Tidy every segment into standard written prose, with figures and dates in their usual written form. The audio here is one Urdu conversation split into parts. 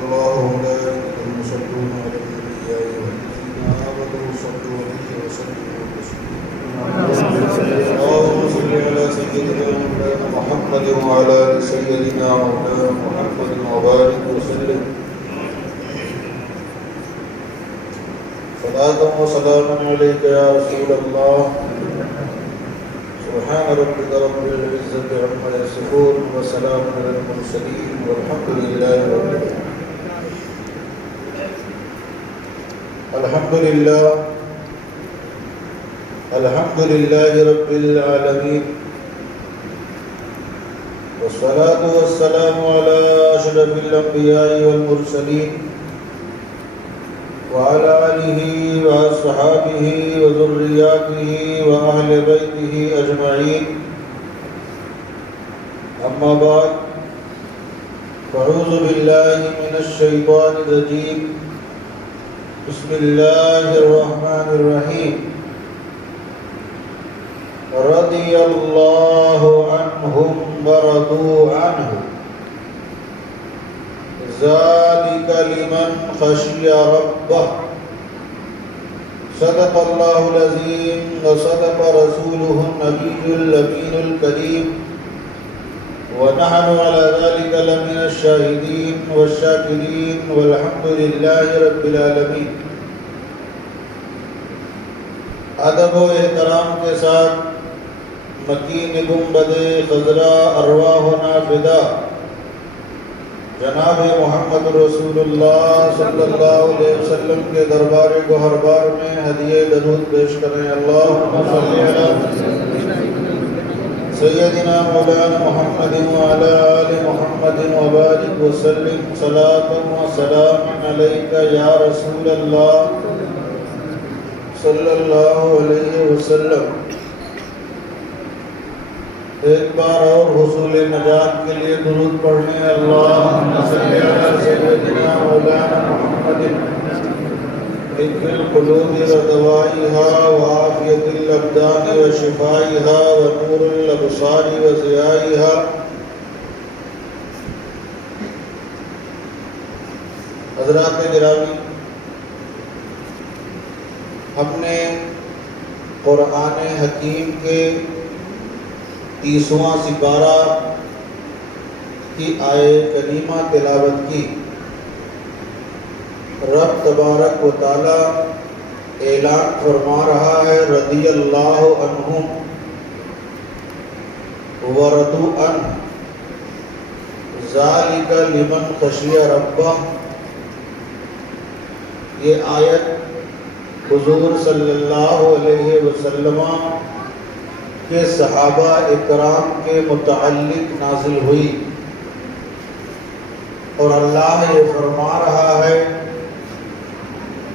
الله وملائكته يصلون على النبي يا أيها الذين آمنوا صلوا عليه وسلموا تسليما اللهم صل على سيدنا مولانا محمد وعلى آل سيدنا مولانا محمد وبارك وسلم صلاة وسلاما عليك يا رسول الله سبحان ربك رب العزة عما يصفون وسلام على المرسلين والحمد لله رب العالمين. الحمد لله رب العالمين والصلاة والسلام على أشرف الأنبياء والمرسلين وعلى آله وأصحابه وذرياته وأهل بيته أجمعين أما بعد فأعوذ بالله من الشيطان الرجيم بسم الله الرحمن الرحيم رضي الله عنهم ورضوا عنه ذلك لمن خشي ربه صدق الله العظيم وصدق رسوله النبي الأمين الكريم ونحن على ذلك لمن الشاهدين والشاكرين والحمد لله رب العالمين. ادب و احترام کے ساتھ مکین گنبد خضرا ارواحنا فدا جناب محمد رسول اللہ صلی اللہ علیہ وسلم کے دربار گوہربار میں ہدیہ درود پیش کریں. اللہم صلی علی سیدنا مولانا محمد وعلی آل محمد وبارک وسلم صلاۃ و سلام علیک یا رسول اللہ صلی اللہ علیہ وسلم. ایک بار اور حصول نجات کے لیے درود پڑھنے. اللہم صلی علی سیدنا مولانا محمد طب القلوب ودوائها وعافیة الابدان وشفائها ونور الابصار وضیائها. حضرات گرامی، ہم نے قرآن حکیم کے 30واں سپارہ کی آیت کریمہ تلاوت کی. رب تبارک و تعالی اعلان فرما رہا ہے رضی اللہ عنہم ورضوا عنہ ذالک لمن خشی ربہ. یہ آیت حضور صلی اللہ علیہ وسلم کے صحابہ اکرام کے متعلق نازل ہوئی، اور اللہ یہ فرما رہا ہے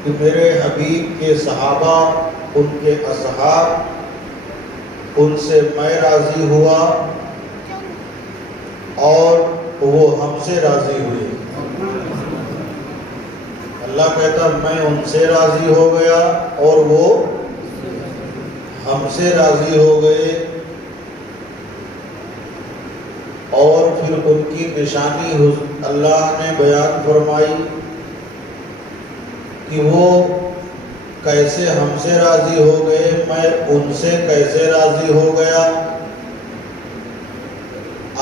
کہ میرے حبیب کے صحابہ، ان کے اصحاب، ان سے میں راضی ہوا اور وہ ہم سے راضی ہوئے. اللہ کہتا میں ان سے راضی ہو گیا اور وہ ہم سے راضی ہو گئے. اور پھر ان کی نشانی اللہ نے بیان فرمائی کہ وہ کیسے ہم سے راضی ہو گئے، میں ان سے کیسے راضی ہو گیا.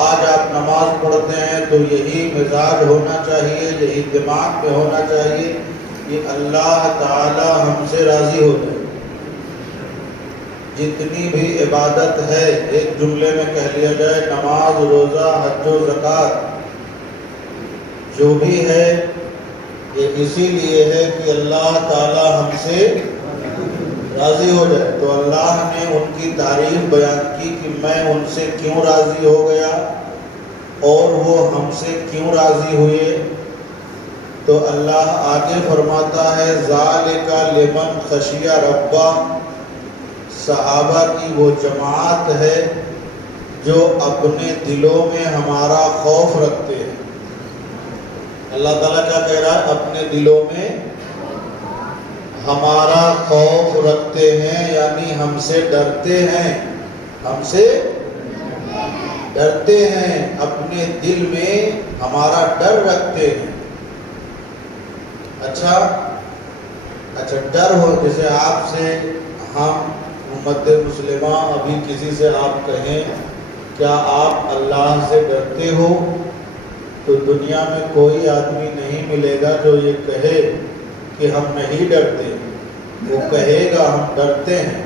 آج آپ نماز پڑھتے ہیں تو یہی مزاج ہونا چاہیے، یہی دماغ میں ہونا چاہیے کہ اللہ تعالی ہم سے راضی ہو جائے. جتنی بھی عبادت ہے ایک جملے میں کہہ لیا جائے، نماز، روزہ، حج و زکوٰۃ جو بھی ہے یہ اسی لیے ہے کہ اللہ تعالی ہم سے راضی ہو جائے. تو اللہ نے ان کی تعریف بیان کی کہ میں ان سے کیوں راضی ہو گیا اور وہ ہم سے کیوں راضی ہوئے. تو اللہ آگے فرماتا ہے ذالک لمن خشی ربہ، صحابہ کی وہ جماعت ہے جو اپنے دلوں میں ہمارا خوف رکھتے ہیں. اللہ تعالیٰ کیا کہہ رہا ہے؟ اپنے دلوں میں ہمارا خوف رکھتے ہیں، یعنی ہم سے ڈرتے ہیں، ہم سے ڈرتے ہیں، اپنے دل میں ہمارا ڈر رکھتے ہیں. اچھا ڈر ہو، جیسے آپ سے ہم امت مسلمہ ابھی کسی سے آپ کہیں کیا آپ اللہ سے ڈرتے ہو، تو دنیا میں کوئی آدمی نہیں ملے گا جو یہ کہے کہ ہم نہیں ڈرتے. وہ کہے گا ہم ڈرتے ہیں،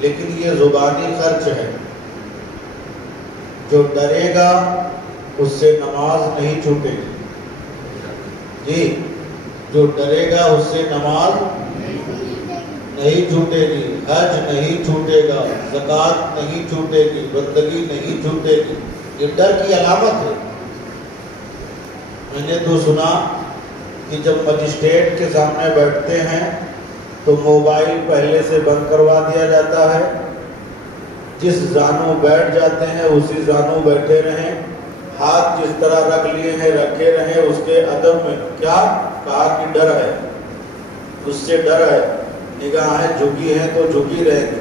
لیکن یہ زبانی خرچ ہے. جو ڈرے گا اس سے نماز نہیں چھوٹے گی. جی، جو ڈرے گا اس سے نماز نہیں چھوٹے گی، حج نہیں چھوٹے گا، زکوٰۃ نہیں چھوٹے گی، بندگی نہیں چھوٹے گی. یہ ڈر کی علامت ہے. میں نے تو سنا کہ جب مجسٹریٹ کے سامنے بیٹھتے ہیں تو موبائل پہلے سے بند کروا دیا جاتا ہے. جس زانو بیٹھ جاتے ہیں اسی زانو بیٹھے رہیں، ہاتھ جس طرح رکھ لیے ہیں رکھے رہیں. اس کے ادب میں کیا کہا کہ ڈر ہے، اس سے ڈر ہے. نگاہیں جھکی ہیں تو جھکی رہیں گی.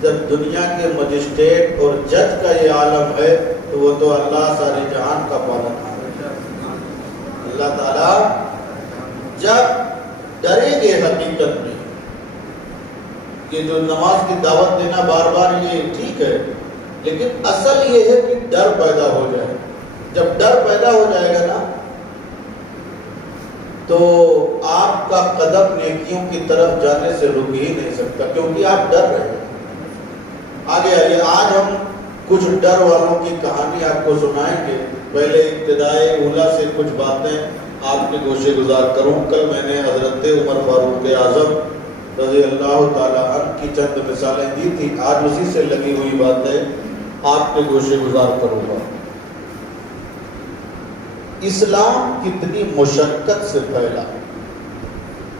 جب دنیا کے مجسٹریٹ اور جج کا یہ عالم ہے تو وہ تو اللہ سارے جہان کا پالن ہے. اللہ تعالیٰ جب ڈریں گے حقیقت میں، کہ جو نماز کی دعوت دینا بار بار یہ ٹھیک ہے، لیکن اصل یہ ہے کہ ڈر پیدا ہو جائے. جب ڈر پیدا ہو جائے گا نا تو آپ کا قدم نیکیوں کی طرف جانے سے رک ہی نہیں سکتا، کیونکہ آپ ڈر رہے ہیں. آگے آئیے، آج ہم کچھ ڈر والوں کی کہانی آپ کو سنائیں گے. پہلے ابتدائے اولیٰ سے کچھ باتیں آپ کے گوشے گزار کروں. کل میں نے حضرت عمر فاروق اعظم رضی اللہ تعالیٰ عنہ کی چند مثالیں دی تھی. آج اسی سے لگی ہوئی باتیں آپ کے گوشے گزار کروں گا. اسلام کتنی مشقت سے پھیلا،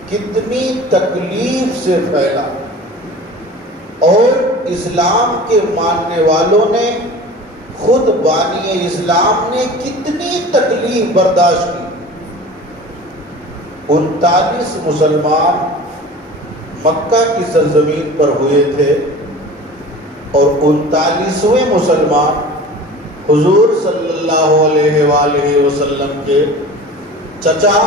کتنی تکلیف سے پھیلا، اور اسلام کے ماننے والوں نے، خود بانی اسلام نے کتنی تکلیف برداشت کی. 39 مسلمان مکہ کی سرزمین پر ہوئے تھے، اور 39ویں مسلمان حضور صلی اللہ علیہ وآلہ وسلم کے چچا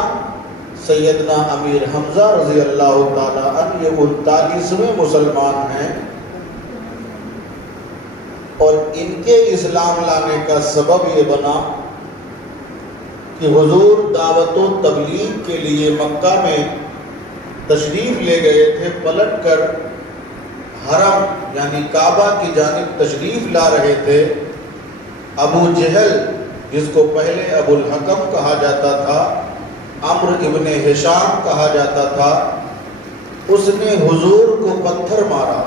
سیدنا امیر حمزہ رضی اللہ تعالیٰ عنہ، یہ 39ویں مسلمان ہیں. اور ان کے اسلام لانے کا سبب یہ بنا کہ حضور دعوت و تبلیغ کے لیے مکہ میں تشریف لے گئے تھے. پلٹ کر حرم یعنی کعبہ کی جانب تشریف لا رہے تھے. ابو جہل، جس کو پہلے ابو الحکم کہا جاتا تھا، عمرو ابن ہشام کہا جاتا تھا، اس نے حضور کو پتھر مارا.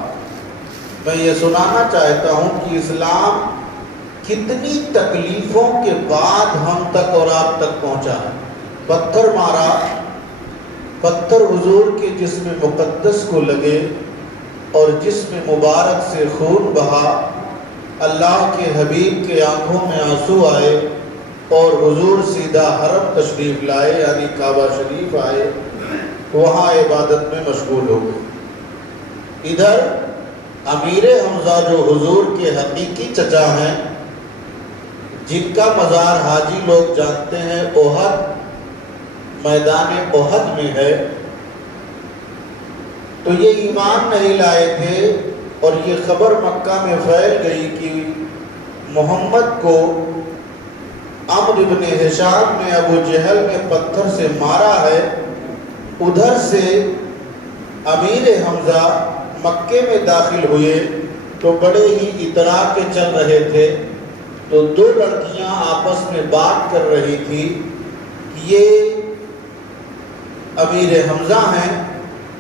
میں یہ سنانا چاہتا ہوں کہ اسلام کتنی تکلیفوں کے بعد ہم تک اور آپ تک پہنچا ہے. پتھر مارا، پتھر حضور کے جسم مقدس کو لگے اور جسم مبارک سے خون بہا. اللہ کے حبیب کے آنکھوں میں آنسو آئے اور حضور سیدھا حرم تشریف لائے، یعنی کعبہ شریف آئے، وہاں عبادت میں مشغول ہو گئے. ادھر امیر حمزہ جو حضور کے حقیقی چچا ہیں، جن کا مزار حاجی لوگ جانتے ہیں، احد، میدان احد میں ہے، تو یہ ایمان نہیں لائے تھے. اور یہ خبر مکہ میں پھیل گئی کہ محمد کو عمرو بن ہشام نے، ابو جہل نے پتھر سے مارا ہے. ادھر سے امیر حمزہ مکے میں داخل ہوئے تو بڑے ہی اطراء کے چل رہے تھے. تو 2 لڑکیاں آپس میں بات کر رہی تھی کہ یہ امیر حمزہ ہیں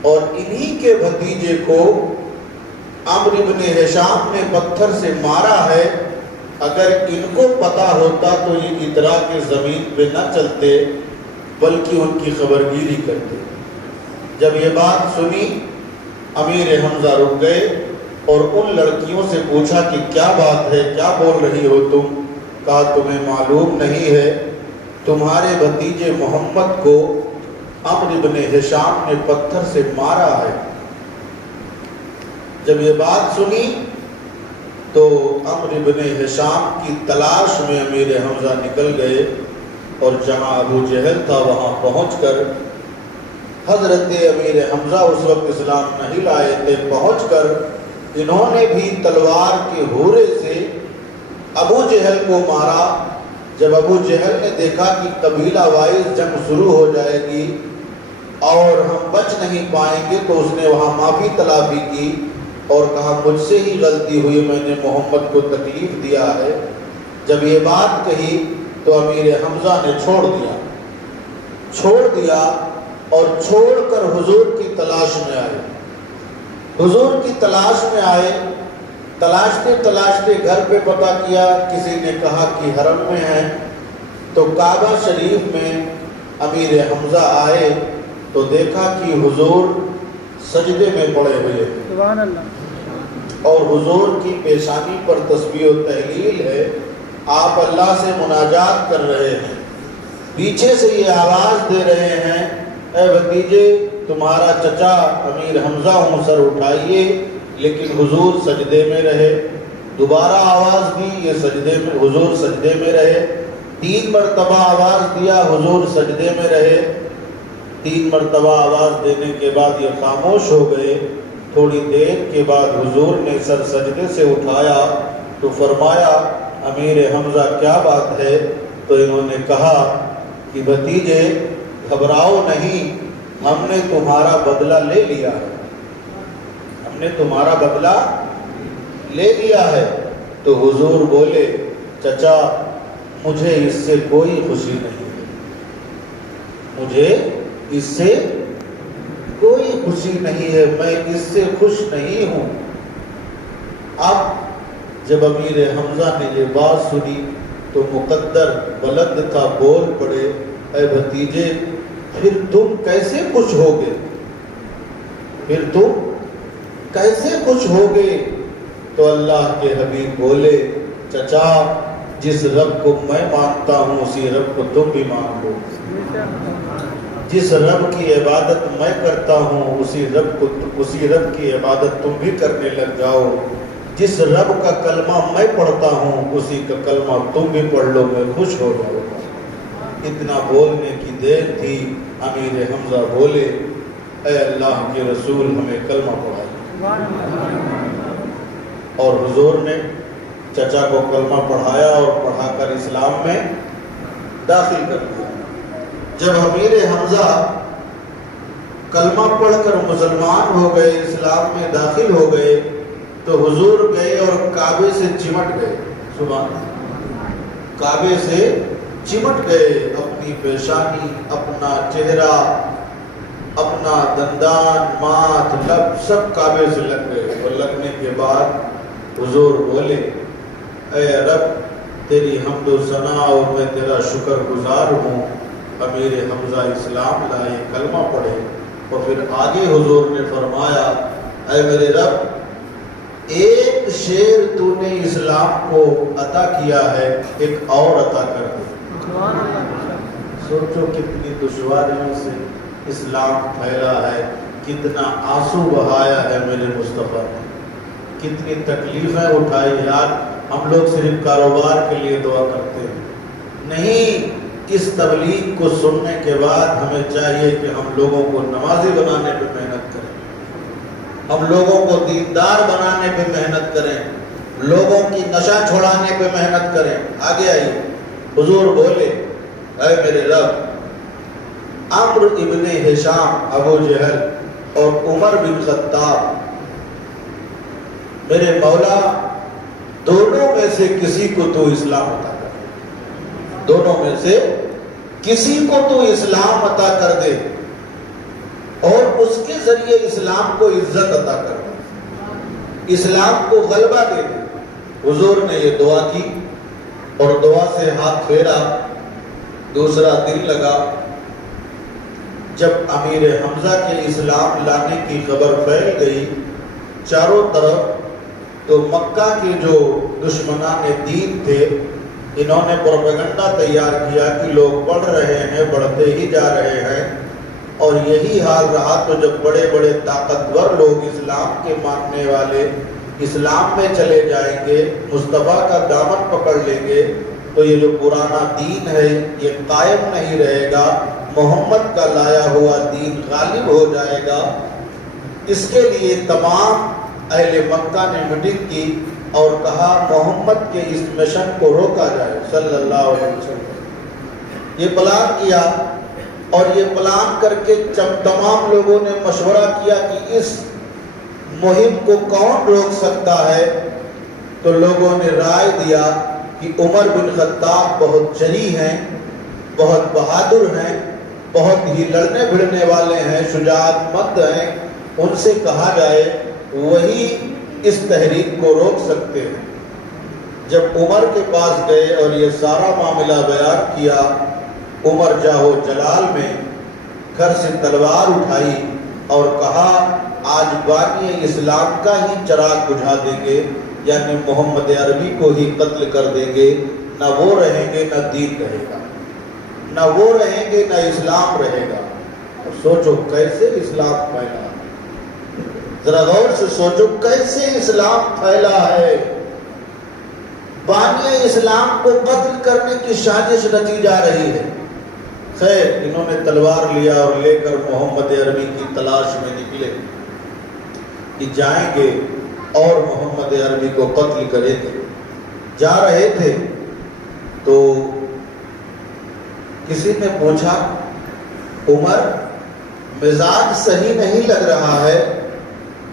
اور انہی کے بھتیجے کو عمرو بن ہشام نے پتھر سے مارا ہے. اگر ان کو پتا ہوتا تو یہ اطراء کے زمین پہ نہ چلتے بلکہ ان کی خبرگیری کرتے. جب یہ بات سنی امیر حمزہ رک گئے اور ان لڑکیوں سے پوچھا کہ کیا بات ہے، کیا بول رہی ہو تم؟ کہا تمہیں معلوم نہیں ہے تمہارے بھتیجے محمد کو عمرو بن ہشام نے پتھر سے مارا ہے. جب یہ بات سنی تو عمرو بن ہشام کی تلاش میں امیر حمزہ نکل گئے اور جہاں ابو جہل تھا وہاں پہنچ کر حضرت امیر حمزہ اس وقت اسلام نہیں لائے تھے، پہنچ کر انہوں نے بھی تلوار کے ہورے سے ابو جہل کو مارا۔ جب ابو جہل نے دیکھا کہ قبیلہ وائز جنگ شروع ہو جائے گی اور ہم بچ نہیں پائیں گے، تو اس نے وہاں معافی طلبی کی اور کہا مجھ سے ہی غلطی ہوئی، میں نے محمد کو تکلیف دیا ہے۔ جب یہ بات کہی تو امیر حمزہ نے چھوڑ دیا اور چھوڑ کر حضور کی تلاش میں آئے۔ حضور کی تلاش میں آئے، تلاشتے تلاشتے گھر پہ پتہ کیا، کسی نے کہا کہ حرم میں ہیں، تو کعبہ شریف میں امیر حمزہ آئے تو دیکھا کہ حضور سجدے میں پڑے ہوئے، سبحان اللہ، اور حضور کی پیشانی پر تسبیح و تحلیل ہے، آپ اللہ سے مناجات کر رہے ہیں۔ پیچھے سے یہ آواز دے رہے ہیں، اے بھتیجے تمہارا چچا امیر حمزہ ہوں، سر اٹھائیے، لیکن حضور سجدے میں رہے۔ دوبارہ آواز دی، یہ سجدے میں، حضور سجدے میں رہے۔ 3 مرتبہ آواز دیا، حضور سجدے میں رہے۔ 3 مرتبہ آواز دینے کے بعد یہ خاموش ہو گئے۔ تھوڑی دیر کے بعد حضور نے سر سجدے سے اٹھایا تو فرمایا امیر حمزہ کیا بات ہے؟ تو انہوں نے کہا کہ بھتیجے گھبراؤ نہیں، ہم نے تمہارا بدلہ لے لیا ہے، ہم نے تمہارا بدلہ لے لیا ہے۔ تو حضور بولے چچا مجھے اس سے کوئی خوشی نہیں ہے، مجھے اس سے کوئی خوشی نہیں ہے، میں اس سے خوش نہیں ہوں۔ اب جب امیر حمزہ نے یہ بات سنی تو مقدر بلند تھا، بول پڑے اے بھتیجے پھر تم کیسے خوش ہوگے، پھر تم کیسے خوش ہوگے؟ تو اللہ کے حبیب بولے چچا جس رب کو میں مانتا ہوں اسی رب کو تم بھی مان لو، جس رب کی عبادت میں کرتا ہوں اسی رب کی عبادت تم بھی کرنے لگ جاؤ، جس رب کا کلمہ میں پڑھتا ہوں اسی کا کلمہ تم بھی پڑھ لو، میں خوش ہو جاؤں گا۔ اتنا بولنے کی دیر تھی، امیر حمزہ بولے اے اللہ کے رسول ہمیں کلمہ پڑھائے، اور حضور نے چچا کو کلمہ پڑھایا اور پڑھا کر اسلام میں داخل کر دیا۔ جب امیر حمزہ کلمہ پڑھ کر مسلمان ہو گئے، اسلام میں داخل ہو گئے، تو حضور گئے اور کعبے سے چمٹ گئے، سبحان اللہ، کعبے سے چمٹ گئے، اپنی پیشانی، اپنا چہرہ، اپنا دندان، ماتھ، لب سب کعبے سے لگ گئے، اور لگنے کے بعد حضور بولے اے رب تیری حمد و ثنا اور میں تیرا شکر گزار ہوں، امیر حمزہ اسلام لائے، کلمہ پڑھے، اور پھر آگے حضور نے فرمایا اے میرے رب ایک شعر تو نے اسلام کو عطا کیا ہے، ایک اور عطا کر دے۔ سوچو کتنی دشواریوں سے اسلام پھیلا ہے، کتنا آنسو بہایا ہے میرے مصطفیٰ نے، کتنی تکلیفیں اٹھائی۔ یار ہم لوگ صرف کاروبار کے لیے دعا کرتے ہیں، نہیں، اس تبلیغ کو سننے کے بعد ہمیں چاہیے کہ ہم لوگوں کو نمازی بنانے پہ محنت کریں، ہم لوگوں کو دیندار بنانے پہ محنت کریں، لوگوں کی نشہ چھوڑانے پہ محنت کریں۔ آگے آئیے، حضور بولے اے میرے رب عمرو ابن ہشام ابو جہل اور عمر بن خطاب میرے مولا دونوں میں سے کسی کو تو اسلام عطا کر دے، دونوں میں سے کسی کو تو اسلام عطا کر دے اور اس کے ذریعے اسلام کو عزت عطا کر دے، اسلام کو غلبہ دے دے۔ حضور نے یہ دعا کی اور دعا سے ہاتھ پھیرا، دوسرا دن لگا۔ جب امیر حمزہ کے اسلام لانے کی خبر پھیل گئی چاروں طرف، تو مکہ کے جو دشمنان دین تھے انہوں نے پروپیگنڈا تیار کیا کہ لوگ بڑھ رہے ہیں، بڑھتے ہی جا رہے ہیں، اور یہی حال رہا تو جب بڑے بڑے طاقتور لوگ اسلام کے ماننے والے اسلام میں چلے جائیں گے، مصطفیٰ کا دامن پکڑ لیں گے، تو یہ جو پرانا دین ہے یہ قائم نہیں رہے گا، محمد کا لایا ہوا دین غالب ہو جائے گا۔ اس کے لیے تمام اہل مکہ نے میٹنگ کی اور کہا محمد کے اس مشن کو روکا جائے صلی اللہ علیہ وسلم۔ یہ پلان کیا اور یہ پلان کر کے تمام لوگوں نے مشورہ کیا کہ اس مہم کو کون روک سکتا ہے، تو لوگوں نے رائے دیا کہ عمر بن خطاب بہت جری ہیں، بہت بہادر ہیں، بہت ہی لڑنے بھڑنے والے ہیں، شجاعت مند ہیں، ان سے کہا جائے وہی اس تحریک کو روک سکتے ہیں۔ جب عمر کے پاس گئے اور یہ سارا معاملہ بیان کیا، عمر جاہو جلال میں گھر سے تلوار اٹھائی اور کہا آج بانی اسلام کا ہی چراغ بجھا دیں گے، یعنی محمد عربی کو ہی قتل کر دیں گے، نہ وہ رہیں گے نہ دین رہے گا، نہ وہ رہیں گے نہ اسلام رہے گا۔ سوچو کیسے اسلام پھیلا، ذرا غور سے سوچو کیسے اسلام پھیلا ہے۔ بانی اسلام کو قتل کرنے کی سازش رچی جا رہی ہے۔ خیر انہوں نے تلوار لیا اور لے کر محمد عربی کی تلاش میں نکلے کہ جائیں گے اور محمد عربی کو قتل کریں گے۔ جا رہے تھے تو کسی نے پوچھا عمر مزاج صحیح نہیں لگ رہا ہے،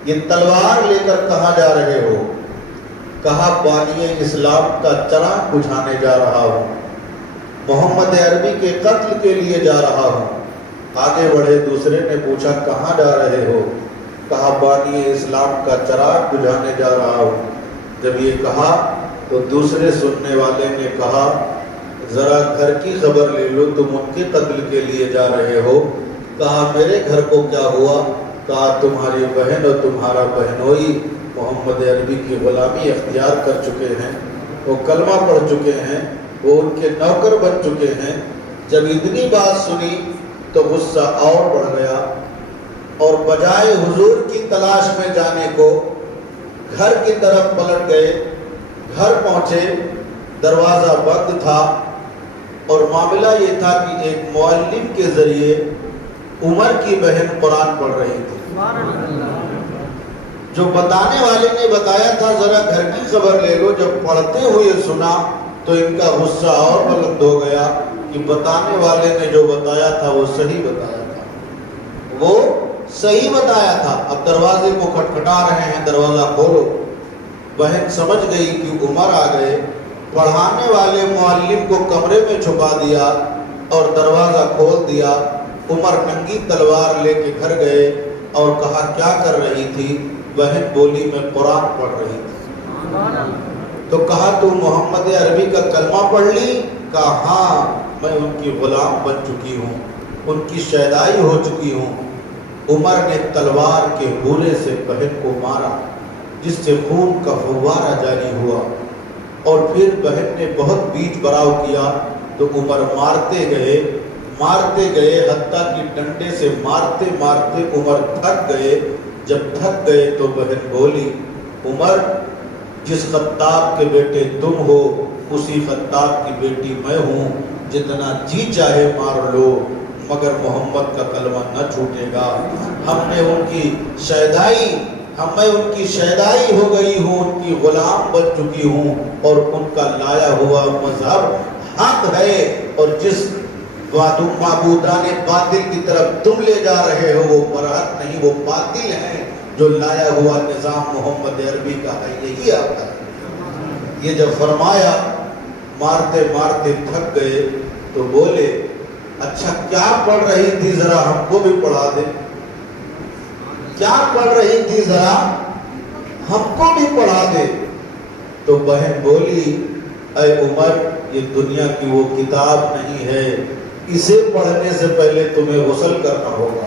یہ تلوار لے کر کہاں جا رہے ہو؟ کہا بانی اسلام کا چراغ بجھانے جا رہا ہوں، محمد عربی کے قتل کے لیے جا رہا ہوں۔ آگے بڑھے، دوسرے نے پوچھا کہاں جا رہے ہو؟ کہا بانی اسلام کا چراغ بجھانے جا رہا ہوں۔ جب یہ کہا تو دوسرے سننے والے نے کہا ذرا گھر کی خبر لے لو، تم ان کے قتل کے لیے جا رہے ہو۔ کہا میرے گھر کو کیا ہوا؟ کہا تمہاری بہن اور تمہارا بہنوئی محمد عربی کی غلامی اختیار کر چکے ہیں، وہ کلمہ پڑھ چکے ہیں، وہ ان کے نوکر بن چکے ہیں۔ جب اتنی بات سنی تو غصہ اور بڑھ گیا اور بجائے حضور کی تلاش میں جانے کو گھر کی طرف پلٹ گئے۔ گھر پہنچے، دروازہ بند تھا اور معاملہ یہ تھا کہ ایک معلم کے ذریعے عمر کی بہن قرآن پڑھ رہی تھی۔ جو بتانے والے نے بتایا تھا ذرا گھر کی خبر لے لو، جب پڑھتے ہوئے سنا تو ان کا غصہ اور بلند ہو گیا کہ بتانے والے نے جو بتایا تھا وہ صحیح بتایا تھا، وہ صحیح بتایا تھا۔ اب دروازے کو کھٹکھٹا رہے ہیں، دروازہ کھولو۔ بہن سمجھ گئی کہ عمر آ گئے، پڑھانے والے معلم کو کمرے میں چھپا دیا اور دروازہ کھول دیا۔ عمر ننگی تلوار لے کے گھر گئے اور کہا کیا کر رہی تھی؟ بہن بولی میں قرآن پڑھ رہی تھی۔ تو کہا تو محمد عربی کا کلمہ پڑھ لی؟ کہا ہاں، میں ان کی غلام بن چکی ہوں، ان کی شیدائی ہو چکی ہوں۔ عمر نے تلوار کے گولے سے بہن کو مارا جس سے خون کا فوارہ جاری ہوا، اور پھر بہن نے بہت بیچ براؤ کیا تو عمر مارتے گئے حتیٰ کہ ڈنڈے سے مارتے مارتے عمر تھک گئے۔ جب تھک گئے تو بہن بولی عمر جس خطاب کے بیٹے تم ہو اسی خطاب کی بیٹی میں ہوں، جتنا جی چاہے مار لو مگر محمد کا کلمہ نہ چھوٹے گا۔ میں ان کی شیدائی ہو گئی ہوں، ان کی غلام بن چکی ہوں، اور ان کا لایا ہوا مذہب حق ہے، اور جس معبودان باطل کی طرف تم لے جا رہے ہو وہ برحق نہیں، وہ باطل ہیں۔ جو لایا ہوا نظام محمد عربی کا ہے یہی آتا ہے۔ یہ جب فرمایا مارتے مارتے تھک گئے تو بولے اچھا کیا پڑھ رہی تھی ذرا ہم کو بھی پڑھا دے، کیا پڑھ رہی تھی ذرا ہم کو بھی پڑھا دے۔ تو بہن بولی اے عمر یہ دنیا کی وہ کتاب نہیں ہے، اسے پڑھنے سے پہلے تمہیں غسل کرنا ہوگا۔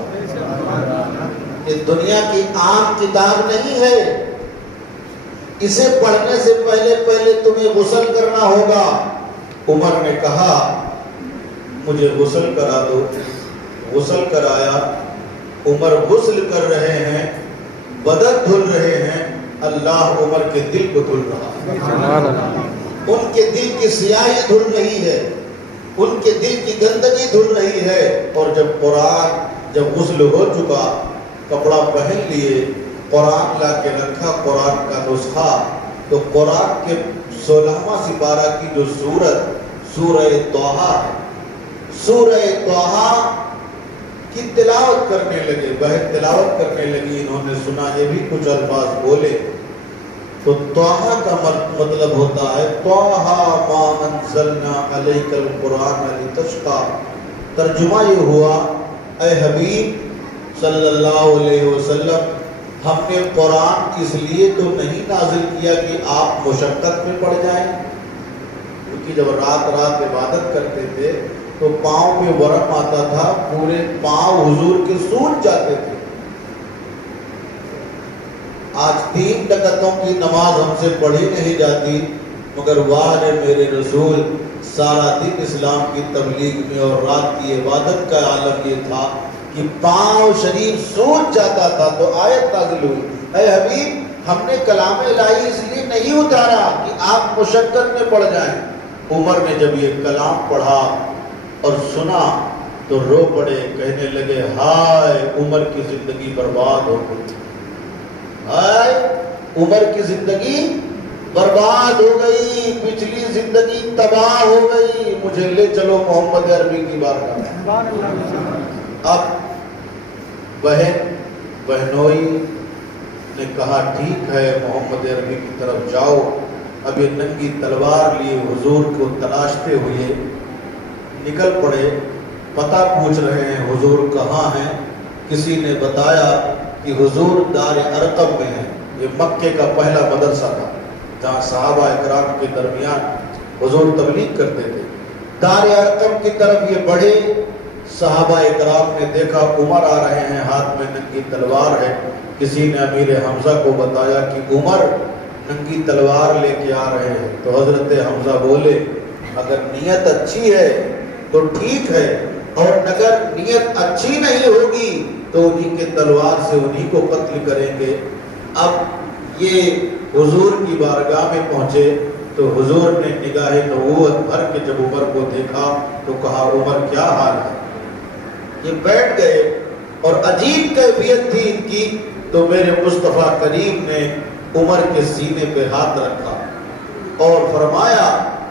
یہ دنیا کی عام کتاب نہیں ہے، اسے پڑھنے سے پہلے تمہیں غسل کرنا ہوگا۔ عمر نے کہا مجھے غسل کرا دو، غسل کرایا۔ عمر غسل کر رہے ہیں، بدن دھل رہے ہیں، اللہ عمر کے دل کو دھل رہا ہے، ان کے دل کی سیاہی دھل رہی ہے۔ ان کے دل کی گندگی دھل رہی ہے، اور جب غسل ہو چکا، کپڑا پہن لیے، قرآن لا کے رکھا، قرآن کا نسخہ، تو قرآن کے 16واں سپارہ کی جو سورہ طٰہٰ ہے، سورہ طٰہٰ کی تلاوت کرنے لگے، تلاوت کرنے لگی، انہوں نے سنا، یہ بھی کچھ الفاظ بولے۔ تو طٰہٰ کا مطلب ہوتا ہے طٰہٰ ما انزلنا علیک القرآن لتشقیٰ۔ ترجمہ یہ ہوا، اے حبیب صلی اللہ علیہ وسلم، ہم نے قرآن اس لیے تو نہیں نازل کیا کہ آپ مشقت میں پڑ جائیں، کیونکہ جب رات رات عبادت کرتے تھے تو پاؤں میں ورم آتا تھا، پورے پاؤں حضور کے سوج جاتے تھے۔ آج 3 رکعتوں کی نماز ہم سے پڑھی نہیں جاتی، مگر واہ میرے رسول، سارا دن اسلام کی تبلیغ میں اور رات کی عبادت کا عالم یہ تھا کہ پاؤں شریف سوج جاتا تھا، تو آیت نازل ہوئی، اے حبیب ہم نے کلام الہی اس لیے نہیں اتارا کہ آپ مشقت میں پڑ جائیں۔ عمر نے جب یہ کلام پڑھا اور سنا تو رو پڑے، کہنے لگے ہائے عمر کی زندگی برباد ہو گئی، ہائے عمر کی زندگی برباد ہو گئی، پچھلی زندگی تباہ ہو گئی، مجھے لے چلو محمد عربی کی بارگاہ میں۔ اب بہنوئی نے کہا ٹھیک ہے، محمد عربی کی طرف جاؤ۔ اب یہ ننگی تلوار لیے حضور کو تلاشتے ہوئے نکل پڑے، پتہ پوچھ رہے ہیں حضور کہاں ہیں۔ کسی نے بتایا کہ حضور دار ارقم میں ہیں، یہ مکے کا پہلا مدرسہ تھا جہاں صحابہ اکرام کے درمیان حضور تبلیغ کرتے تھے۔ دار ارقم کی طرف یہ بڑھے، صحابہ اکرام نے دیکھا عمر آ رہے ہیں، ہاتھ میں ننگی تلوار ہے۔ کسی نے امیر حمزہ کو بتایا کہ عمر ننگی تلوار لے کے آ رہے ہیں، تو حضرت حمزہ بولے اگر نیت اچھی ہے تو ٹھیک ہے، اور اگر نیت اچھی نہیں ہوگی تو انہی کے تلوار سے انہی کو قتل کریں گے۔ اب یہ حضور کی بارگاہ میں پہنچے تو حضور نے نگاہ نبوت بھر کے جب عمر کو دیکھا تو کہا عمر کیا حال ہے؟ یہ بیٹھ گئے اور عجیب کیفیت تھی ان کی، تو میرے مصطفیٰ کریم نے عمر کے سینے پہ ہاتھ رکھا اور فرمایا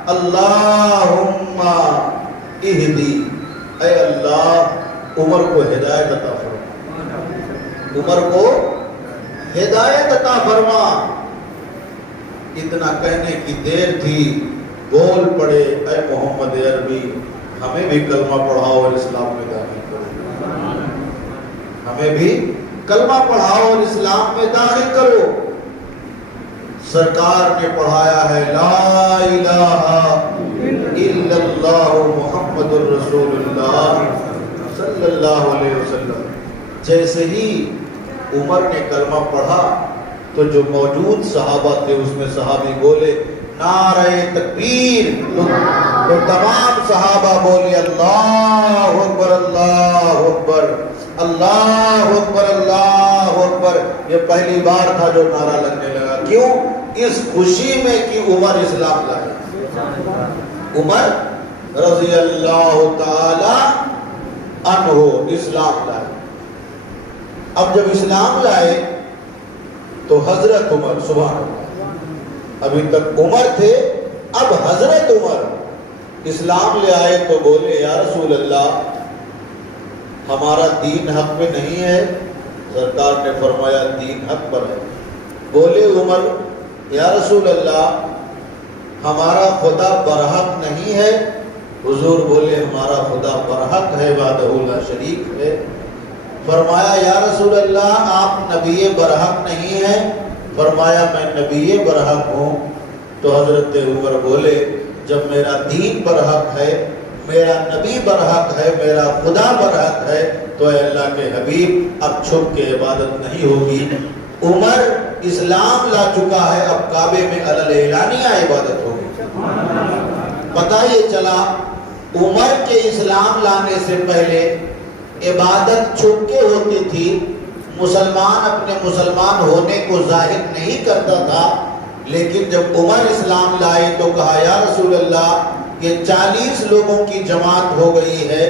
اللہم اہدی، اے اللہ عمر کو ہدایت عطا فرما، عمر کو ہدایت عطا فرما۔ اتنا کہنے کی دیر تھی، بول پڑے اے محمد عربی ہمیں بھی کلمہ پڑھاؤ اور اسلام میں داخل کرو، ہمیں بھی کلمہ پڑھاؤ اور اسلام میں داخل کرو۔ سرکار نے پڑھایا ہے لا الہ الا اللہ محمد الرسول اللہ صلی اللہ علیہ وسلم۔ جیسے ہی عمر نے کلمہ پڑھا تو جو موجود صحابہ تھے اس میں صحابی بولے نعرہ تکبیر، تو تمام صحابہ بولے اللہ اکبر اللہ اکبر اللہ اکبر اللہ اکبر۔ یہ پہلی بار تھا جو نعرہ لگنے لگا، کیوں؟ اس خوشی میں کہ عمر اسلام لائے، عمر رضی اللہ تعالی عنہ اسلام لائے۔ اب جب اسلام لائے تو حضرت عمر، سبحان اللہ، ابھی تک عمر تھے، اب حضرت عمر اسلام لے آئے تو بولے یا رسول اللہ ہمارا دین حق پہ نہیں ہے؟ سرکار نے فرمایا دین حق پر ہے۔ بولے عمر یا رسول اللہ ہمارا خدا برحق نہیں ہے؟ حضور بولے ہمارا خدا برحق ہے، وحدہ لا شریک ہے۔ فرمایا یا رسول اللہ آپ نبی برحق نہیں ہیں؟ فرمایا میں نبی برحق ہوں۔ تو حضرت عمر بولے جب میرا دین برحق ہے، میرا نبی برحق ہے، میرا خدا برحق ہے، تو اے اللہ کے حبیب اب چھپ کے عبادت نہیں ہوگی۔ عمر اسلام لا چکا ہے، اب کعبے میں اعلانیہ عبادت ہوگی۔ پتہ یہ چلا عمر کے اسلام لانے سے پہلے عبادت چھپ کے ہوتی تھی، مسلمان اپنے مسلمان ہونے کو ظاہر نہیں کرتا تھا، لیکن جب عمر اسلام لائے تو کہا یا رسول اللہ کہ 40 لوگوں کی جماعت ہو گئی ہے،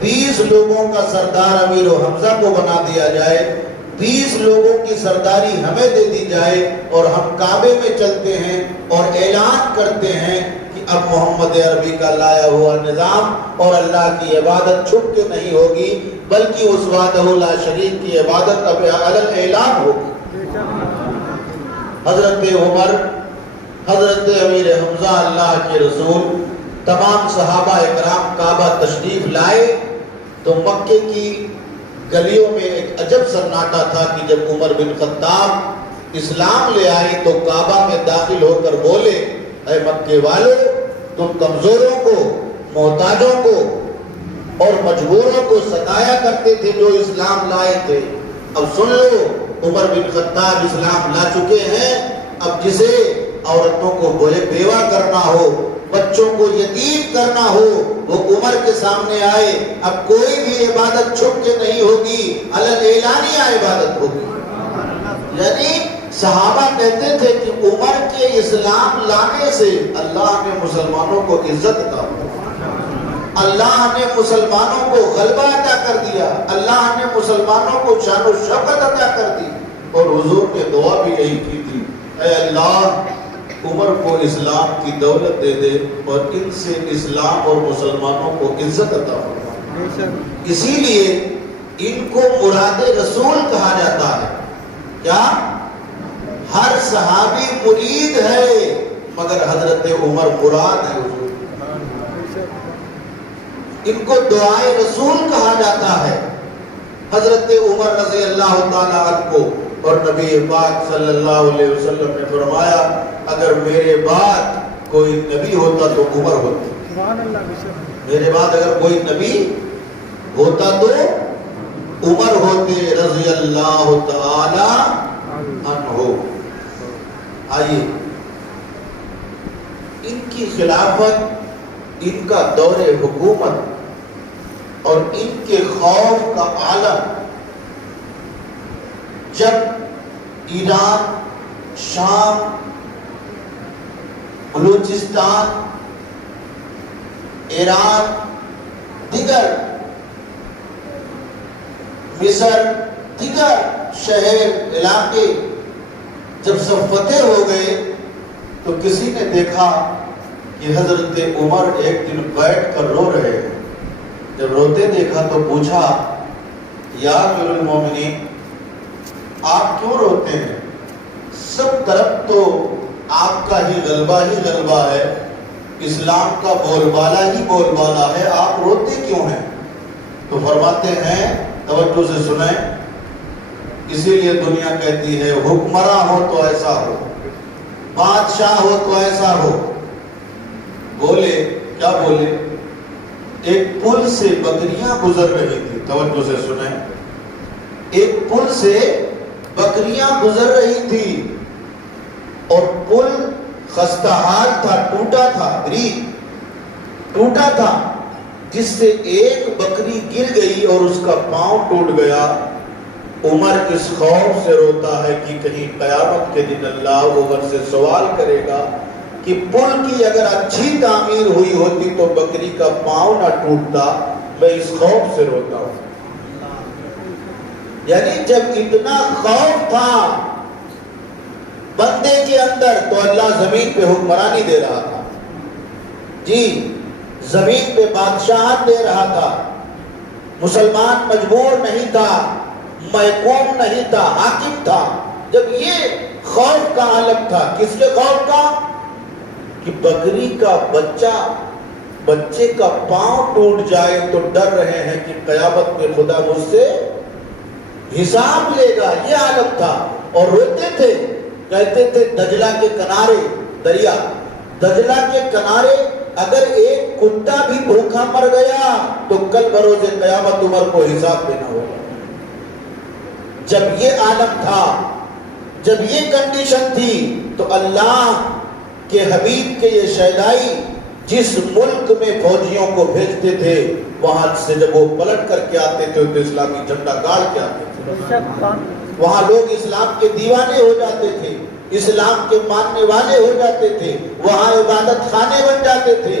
20 لوگوں کا سردار امیر و حمزہ کو بنا دیا جائے، 20 لوگوں کی سرداری ہمیں دے دی جائے، اور ہم کعبے میں چلتے ہیں اور اعلان کرتے ہیں کہ اب محمد عربی کا لایا ہوا نظام اور اللہ کی عبادت چھپ کے نہیں ہوگی، بلکہ اس وحدہ لا شریک کی عبادت اب علن اعلان ہوگی۔ حضرت عمر، حضرت امیر حمزہ، اللہ کے رسول، تمام صحابہ اکرام کعبہ تشریف لائے تو مکے کی گلیوں میں ایک عجب سناٹا تھا کہ جب عمر بن خطاب اسلام لے آئے تو کعبہ میں داخل ہو کر بولے، اے مکے والو، تم کمزوروں کو، محتاجوں کو اور مجبوروں کو ستایا کرتے تھے جو اسلام لائے تھے، اب سن لو، عمر بن خطاب اسلام لا چکے ہیں، اب جسے عورتوں کو بیوہ کرنا ہو، بچوں کو یتیم کرنا ہو، وہ عمر کے سامنے آئے، اب کوئی بھی عبادت چھپ کے نہیں ہوگی، علن اعلانیہ عبادت ہوگی۔ یعنی صحابہ کہتے تھے کہ عمر کے اسلام لانے سے اللہ نے مسلمانوں کو عزت عطا کی، اللہ نے مسلمانوں کو غلبہ عطا کر دیا، اللہ نے مسلمانوں کو شان و شوکت عطا کر دی، اور حضور نے دعا بھی یہی کی تھی، اے اللہ عمر کو اسلام کی دولت دے دے اور ان سے اسلام اور مسلمانوں کو عزت عطا فرما۔ اسی لیے ان کو مراد رسول کہا جاتا ہے۔ کیا؟ ہر صحابی مرید ہے مگر حضرت عمر مراد ہے حضور۔ ان کو دعائے رسول کہا جاتا ہے۔ حضرت عمر رضی اللہ تعالیٰ عنہ کو اور نبی پاک صلی اللہ علیہ وسلم نے فرمایا اگر میرے بعد کوئی نبی ہوتا تو عمر ہوتا، میرے بعد اگر کوئی نبی ہوتا تو عمر ہوتے رضی اللہ تعالی عنہ۔ آئیے، ان کی خلافت، ان کا دور حکومت اور ان کے خوف کا عالم جب ایران، شام، بلوچستان، ایران، دیگر مصر، دیگر شہر، علاقے جب سب فتح ہو گئے تو کسی نے دیکھا کہ حضرت عمر ایک دن بیٹھ کر رو رہے ہیں۔ جب روتے دیکھا تو پوچھا، یا امیر المومنین آپ کیوں روتے ہیں؟ سب طرف تو آپ کا ہی غلبہ ہے، اسلام کا بول بالا ہی بول بالا ہے، آپ روتے کیوں ہیں؟ تو فرماتے ہیں، توجہ سے سنیں، اسی لیے دنیا کہتی ہے حکمراں ہو تو ایسا ہو، بادشاہ ہو تو ایسا ہو۔ بولے کیا بولے؟ ایک پل سے بکریاں گزر رہی تھی، توجہ سے سنیں، ایک پل سے بکریاں گزر رہی تھی اور پل خستہ حال تھا، ٹوٹا تھا، بریج ٹوٹا تھا، جس سے ایک بکری گر گئی اور اس کا پاؤں ٹوٹ گیا۔ عمر اس خوف سے روتا ہے کہ کہیں قیامت کے دن اللہ عمر سے سوال کرے گا کہ پل کی اگر اچھی تعمیر ہوئی ہوتی تو بکری کا پاؤں نہ ٹوٹتا، میں اس خوف سے روتا ہوں۔ یعنی جب اتنا خوف تھا بندے کے اندر تو اللہ زمین پہ حکمرانی دے رہا تھا، جی زمین پہ بادشاہت دے رہا تھا، مسلمان مجبور نہیں تھا، محکوم نہیں تھا، حاکم تھا۔ جب یہ خوف کا عالم تھا، کس کے خوف کا؟ کہ بکری کا بچے کا پاؤں ٹوٹ جائے تو ڈر رہے ہیں کہ قیامت میں خدا مجھ سے حساب لے گا، یہ عالم تھا۔ اور روتے تھے، کہتے تھے دجلہ کے کنارے، دریا دجلہ کے کنارے اگر ایک کتا بھی بھوکا مر گیا تو کل بروز قیامت عمر کو حساب دینا ہوگا۔ جب یہ عالم تھا، جب یہ کنڈیشن تھی، تو اللہ کے حبیب کے یہ شہدائی جس ملک میں فوجیوں کو بھیجتے تھے، وہاں سے جب وہ پلٹ کر کے آتے تھے تو اسلامی جھنڈا گاڑ کے آتے تھے، وہاں لوگ اسلام کے دیوانے ہو جاتے تھے، اسلام کے ماننے والے ہو جاتے تھے، وہاں عبادت خانے بن جاتے تھے۔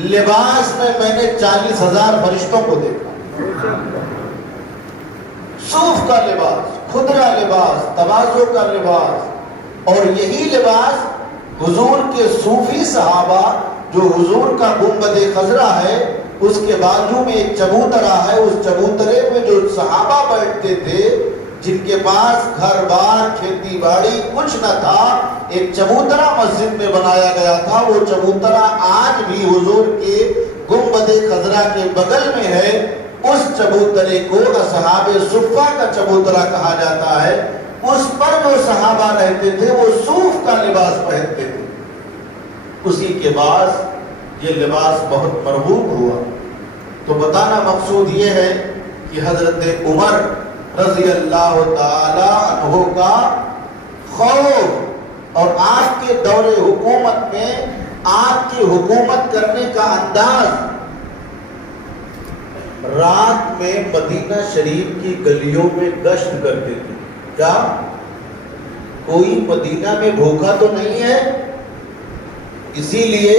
لباس میں نے 40,000 فرشتوں کو دیکھا، صوف کا لباس، خضرا لباس، تواضع کا لباس، اور یہی لباس حضور کے صوفی صحابہ، جو حضور کا گنبد خضرا ہے اس کے بازو میں ایک چبوترا ہے، اس چبوترے میں جو صحابہ بیٹھتے تھے، جن کے پاس گھر بار کھیتی باڑی کچھ نہ تھا، ایک چبوترا مسجد میں بنایا گیا تھا، وہ چبوترا آج بھی حضور کے گنبد خضرا کے بغل میں ہے۔ اس چبوترے کو اصحاب صفہ کا چبوترا کہا جاتا ہے۔ اس پر جو صحابہ رہتے تھے وہ صوف کا لباس پہنتے تھے۔ اسی کے بعد یہ لباس بہت مرغوب ہوا۔ تو بتانا مقصود یہ ہے کہ حضرت عمر رضی اللہ تعالی عنہ کا خوف اور آپ کے دور حکومت میں آپ کی حکومت کرنے کا انداز، رات میں مدینہ شریف کی گلیوں میں گشت کرتے تھے۔ کیا کوئی مدینہ میں بھوکا تو نہیں ہے؟ اسی لیے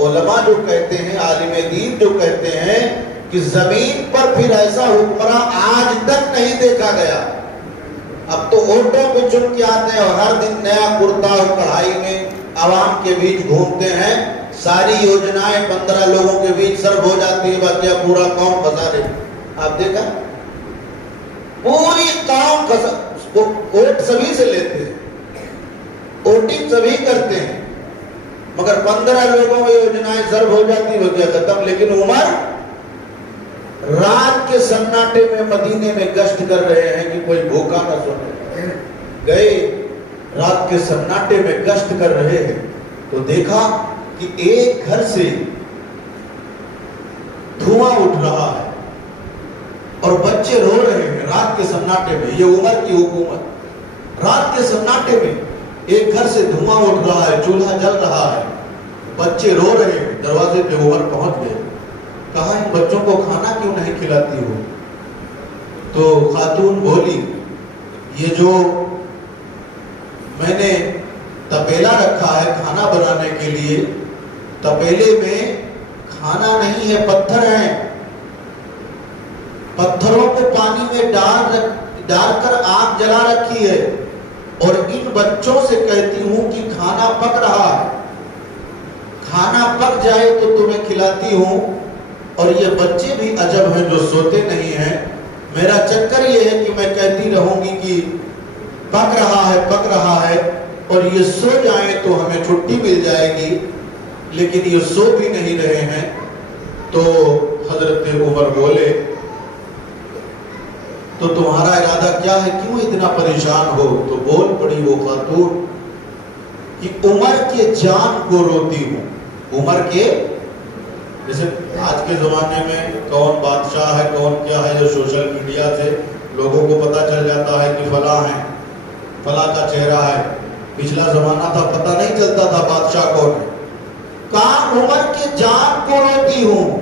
علماء جو کہتے ہیں، عالم دین جو کہتے ہیں کہ زمین پر پھر ایسا حکمراں آج تک نہیں دیکھا گیا۔ اب تو آٹو پہ چن کے آتے ہیں اور ہر دن نیا کرتا اور کڑھائی میں عوام کے بیچ گھومتے ہیں، ساری یوجنائیں 15 لوگوں کے بیچ سرب ہو جاتی ہے، باقی پورا قوم پھنسا دے۔ آپ دیکھا پوری قوم ووٹ سبھی سے لیتے ہیں، ووٹنگ سبھی کرتے ہیں، مگر 15 لوگوں میں یوجنائیں سرب ہو جاتی وہ کیا ختم۔ لیکن عمر رات کے سناٹے میں مدینے میں گشت کر رہے ہیں کہ کوئی بھوکا نہ سنے۔ گئے رات کے سناٹے میں گشت کر رہے ہیں تو دیکھا کہ ایک گھر سے دھواں اٹھ رہا ہے اور بچے رو رہے ہیں رات کے سناٹے میں۔ یہ عمر کی حکومت، رات کے سناٹے میں ایک گھر سے دھواں اٹھ رہا ہے، چولہا جل رہا ہے، بچے رو رہے ہیں۔ دروازے پہ عمر پہنچ گئے، کہا ان بچوں کو کھانا کیوں نہیں کھلاتی ہو؟ تو خاتون بولی یہ جو میں نے تپیلا رکھا ہے کھانا بنانے کے لیے، تپیلے میں کھانا نہیں ہے، پتھر ہیں، پتھروں کو پانی میں ڈال کر آگ جلا رکھی ہے، اور ان بچوں سے کہتی ہوں کہ کھانا پک رہا ہے، کھانا پک جائے تو تمہیں کھلاتی ہوں۔ اور یہ بچے بھی عجب ہیں جو سوتے نہیں ہیں۔ میرا چکر یہ ہے کہ میں کہتی رہوں گی کہ پک رہا ہے پک رہا ہے، اور یہ سو جائیں تو ہمیں چھٹی مل جائے گی، لیکن یہ سو بھی نہیں رہے ہیں۔ تو حضرت عمر بولے تو تمہارا ارادہ کیا ہے، کیوں اتنا پریشان ہو؟ تو بول پڑی وہ خاتون کہ عمر کے جان کو روتی ہوں۔ عمر کے، جیسے آج کے زمانے میں کون بادشاہ ہے کون کیا ہے، جو سوشل میڈیا سے لوگوں کو پتہ چل جاتا ہے کہ فلاں ہے، فلاں کا چہرہ ہے۔ پچھلا زمانہ تھا پتہ نہیں چلتا تھا بادشاہ کون ہے۔ کہا عمر کے جان کو روتی ہوں۔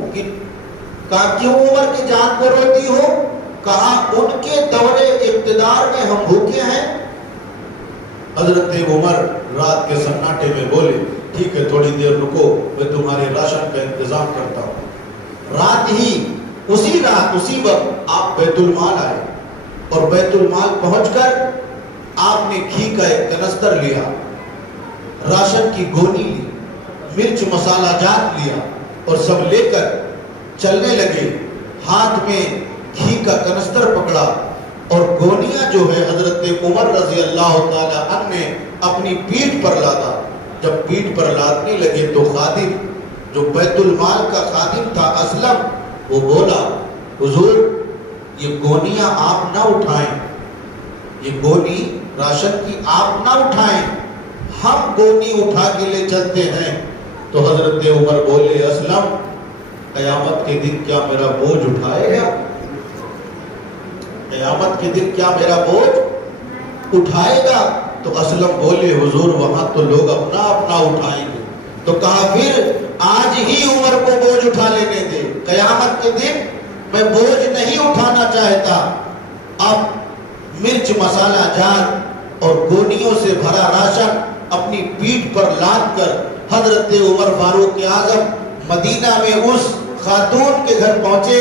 کہا کیوں عمر کے جان کو روتی ہوں؟ کہا ان کے دور اقتدار میں ہم بھوکے ہیں۔ حضرت عمر رات کے سناٹے میں بولے ٹھیک ہے تھوڑی دیر رکو، میں تمہارے راشن کا انتظام کرتا ہوں۔ رات ہی اسی رات اسی وقت آپ بیت المال آئے، اور بیت المال پہنچ کر آپ نے گھی کا ایک کنستر لیا، راشن کی گونی لی، مرچ مسالہ جات لیا، اور سب لے کر چلنے لگے۔ ہاتھ میں گھی کا کنستر پکڑا، اور گونیاں جو ہے حضرت عمر رضی اللہ تعالی عنہ نے اپنی پیٹھ پر لادا۔ جب پیٹھ پر لادنے لگے تو خادم جو بیت المال کا خادم تھا اسلم، وہ بولا حضور یہ گونیاں آپ نہ اٹھائیں، یہ گونی راشن کی آپ نہ اٹھائیں، ہم گونی اٹھا کے لے چلتے ہیں۔ تو حضرت عمر بولے اسلم قیامت کے دن کیا میرا بوجھ اٹھائے گا؟ قیامت کے دن کیا میرا بوجھ اٹھائے گا؟ تو اسلم بولے حضور وہاں تو لوگ اپنا اپنا اٹھائیں گے۔ تو کہا پھر آج ہی عمر کو بوجھ اٹھا لینے دے، قیامت کے دن میں بوجھ نہیں اٹھانا چاہتا۔ اب مرچ مسالہ جات اور گونیوں سے بھرا راشن اپنی پیٹھ پر لاد کر حضرت عمر فاروق اعظم مدینہ میں اس خاتون کے گھر پہنچے،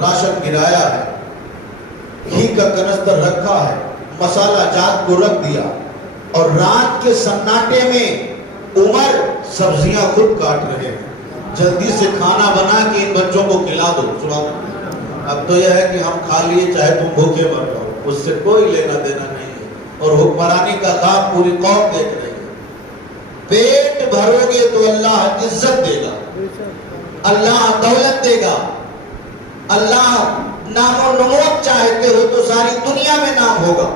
راشن گرایا ہے، گھی کا کنستر رکھا ہے، مسالہ جات کو رکھ دیا، اور رات کے سناٹے میں عمر سبزیاں خود کاٹ رہے ہیں، جلدی سے کھانا بنا کے ان بچوں کو کھلا دو۔ سبحان اللہ۔ اب تو یہ ہے کہ ہم کھا لیے چاہے تم بھوکے مر جاؤ، اس سے کوئی لینا دینا نہیں ہے، اور حکمرانی کا خواب پوری قوم دیکھ رہی ہے۔ پیٹ بھرو گے تو اللہ عزت دے گا، اللہ دولت دے گا، اللہ نام و نمود چاہتے ہو تو ساری دنیا میں نام ہوگا۔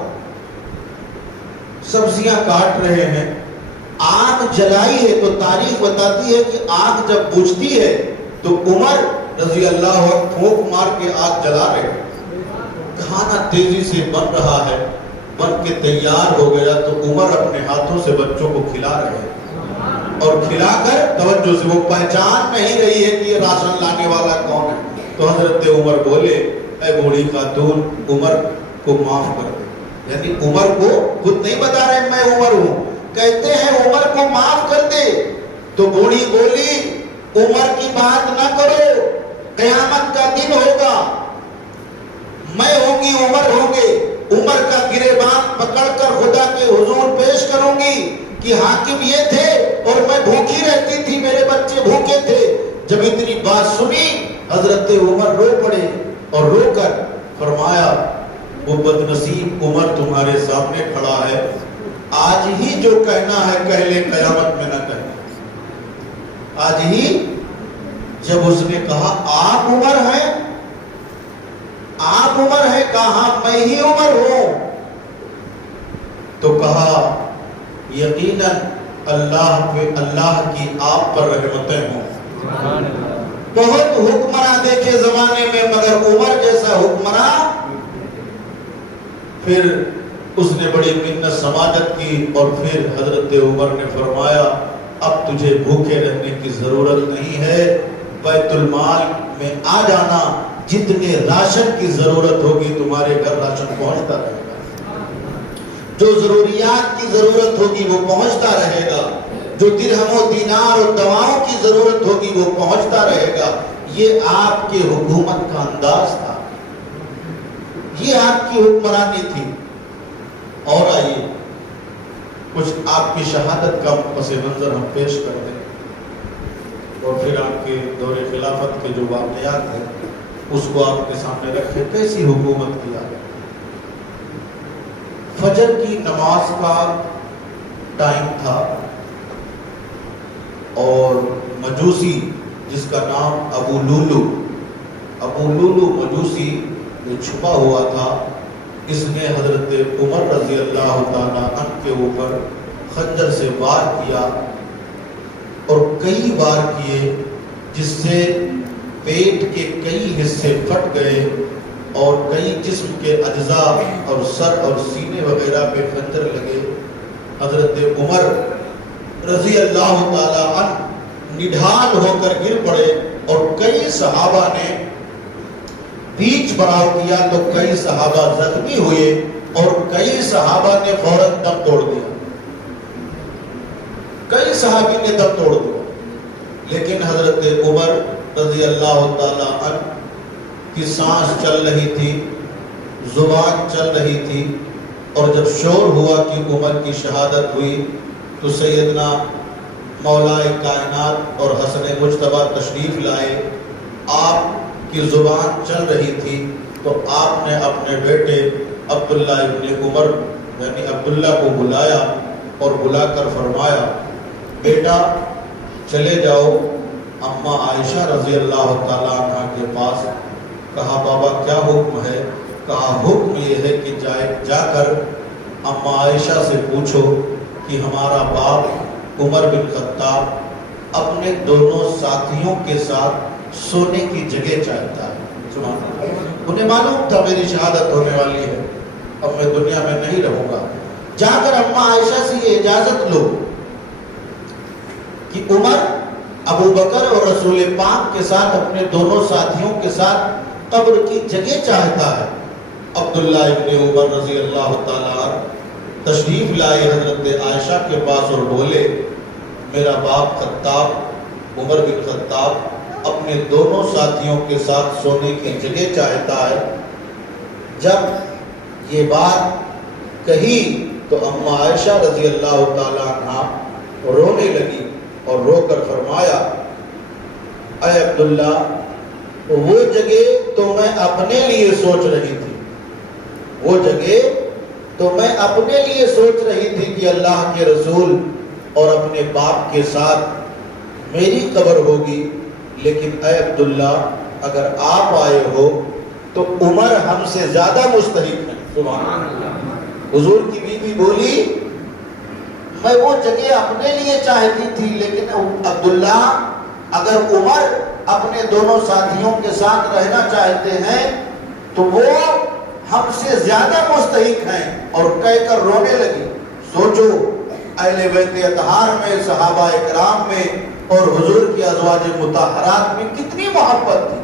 سبزیاں کاٹ رہے ہیں، آگ جلائی ہے تو تاریخ بتاتی ہے کہ آگ جب بجھتی ہے تو عمر رضی اللہ عنہ پھونک مار کے آگ جلا رہے ہیں۔ کھانا تیزی سے بن رہا ہے، بن کے تیار ہو گیا تو عمر اپنے ہاتھوں سے بچوں کو کھلا رہے ہیں، اور کھلا کر توجہ سے وہ پہچان نہیں رہی ہے کہ یہ راشن لانے والا کون ہے، تو حضرت عمر بولے اے بوڑھی خاتون عمر کو معاف کر دے، یعنی عمر کو خود نہیں بتا رہے میں عمر ہوں، کہتے ہیں عمر کو معاف کر دے۔ تو بوڑھی بولی عمر کی بات نہ کرو، قیامت کا دن ہوگا، میں ہوں گی عمر ہوں گے، عمر کا گریبان پکڑ کر خدا کے حضور پیش کروں گی کہ حاکم یہ تھے اور میں بھوکی رہتی تھی، میرے بچے بھوکے تھے۔ جب اتنی بات سنی حضرت عمر رو پڑے، اور رو کر فرمایا وہ بدنصیب عمر تمہارے سامنے کھڑا ہے، آج ہی جو کہنا ہے کہہ لے، قیامت میں نہ کہنا۔ آج ہی جب اس نے کہا آپ عمر ہیں، آپ عمر ہیں، کہا میں ہی عمر ہوں، تو کہا یقیناً اللہ کی آپ پر رحمتیں ہوں۔ بہت حکمراں دیکھے زمانے میں، مگر عمر جیسا حکمراں۔ پھر اس نے بڑی منت سماجت کی، اور پھر حضرت عمر نے فرمایا اب تجھے بھوکے رہنے کی ضرورت نہیں ہے، بیت المال میں آ جانا، جتنے راشن کی ضرورت ہوگی تمہارے گھر راشن پہنچتا رہے گا، جو ضروریات کی ضرورت ہوگی وہ پہنچتا رہے گا، جو درہم و دینار اور دواؤں کی ضرورت ہوگی وہ پہنچتا رہے گا۔ یہ آپ کے حکومت کا انداز تھا، یہ آپ کی حکمرانی تھی۔ اور آئیے کچھ آپ کی شہادت کا پس منظر ہم پیش کر دیں، اور پھر آپ کے دور خلافت کے جو واقعات ہیں اس کو آپ کے سامنے رکھیں، کیسی حکومت کیا۔ فجر کی نماز کا ٹائم تھا، اور مجوسی جس کا نام ابو لولو مجوسی جو چھپا ہوا تھا، اس نے حضرت عمر رضی اللہ تعالیٰ عنہ کے اوپر خنجر سے وار کیا، اور کئی وار کیے، جس سے پیٹ کے کئی حصے پھٹ گئے، اور کئی جسم کے اجزاء اور سر اور سینے وغیرہ پہ خنجر لگے۔ حضرت عمر رضی اللہ تعالیٰ عنہ نڈھال ہو کر گر پڑے، اور کئی صحابہ نے بیچ بڑھاؤ کیا تو کئی صحابہ زخمی ہوئے، اور کئی صحابہ نے فوراً دم توڑ دیا، کئی صحابی نے دم توڑ دیا۔ لیکن حضرت عمر رضی اللہ تعالیٰ عنہ کی سانس چل رہی تھی، زبان چل رہی تھی، اور جب شور ہوا کہ عمر کی شہادت ہوئی تو سیدنا مولا کائنات اور حسن مجتبیٰ تشریف لائے۔ آپ کی زبان چل رہی تھی تو آپ نے اپنے بیٹے عبداللہ ابن عمر یعنی عبداللہ کو بلایا، اور بلا کر فرمایا بیٹا چلے جاؤ اماں عائشہ رضی اللہ تعالیٰ عنہ کے پاس۔ کہا بابا کیا حکم ہے؟ کہا حکم یہ ہے کہ جا کر اماں عائشہ سے پوچھو کہ ہمارا باپ عمر بن خطاب اپنے دونوں ساتھیوں کے ساتھ سونے کی جگہ چاہتا ہے۔ سبحان اللہ۔ انہیں معلوم تھا میری شہادت ہونے والی ہے، اب میں دنیا میں نہیں رہوں گا۔ جا کر اماں عائشہ سے یہ اجازت لو کہ عمر ابو بکر اور رسول پاک کے ساتھ اپنے دونوں ساتھیوں کے ساتھ قبر کی جگہ چاہتا ہے۔ عبداللہ ابن عمر رضی اللہ تعالیٰ تشریف لائے حضرت عائشہ کے پاس اور بولے میرا باپ خطاب عمر بن خطاب اپنے دونوں ساتھیوں کے ساتھ سونے کی جگہ چاہتا ہے۔ جب یہ بات کہی تو اما عائشہ رضی اللہ تعالیٰ عنہ رونے لگی اور رو کر فرمایا، اے عبداللہ، وہ جگہ تو میں اپنے لیے سوچ رہی تھی، وہ جگہ تو میں اپنے لیے سوچ رہی تھی کہ اللہ کے رسول اور اپنے باپ کے ساتھ میری قبر ہوگی، لیکن اے عبداللہ اگر آپ آئے ہو تو عمر ہم سے زیادہ مستحق ہے۔ سبحان اللہ۔ حضور کی بیوی بولی، میں وہ جگہ اپنے لیے چاہتی تھی، لیکن عبداللہ اگر عمر اپنے دونوں ساتھیوں کے ساتھ رہنا چاہتے ہیں تو وہ ہم سے زیادہ مستحق ہیں، اور کہہ کر رونے لگی۔ سوچو اہل بیت اطہار میں، صحابہ اکرام میں اور حضور کی ازواج مطہرات میں کتنی محبت تھی،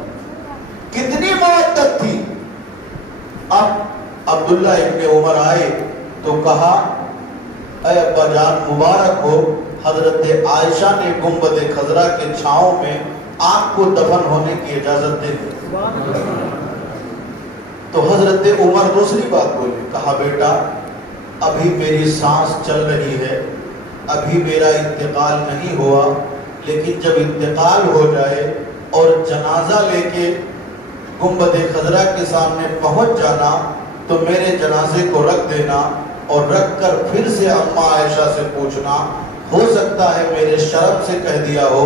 کتنی مودت تھی۔ اب عبداللہ ابن عمر آئے تو کہا، اے ابا جان مبارک ہو، حضرت عائشہ نے گنبد خضرا کے چھاؤں میں آپ کو دفن ہونے کی اجازت دے دی۔ تو حضرت عمر دوسری بات بولے، کہا بیٹا ابھی میری سانس چل رہی ہے، ابھی میرا انتقال نہیں ہوا، لیکن جب انتقال ہو جائے اور جنازہ لے کے گنبد خضرا کے سامنے پہنچ جانا تو میرے جنازے کو رکھ دینا، اور رکھ کر پھر سے اما عائشہ سے پوچھنا، ہو سکتا ہے میرے شرم سے کہہ دیا ہو،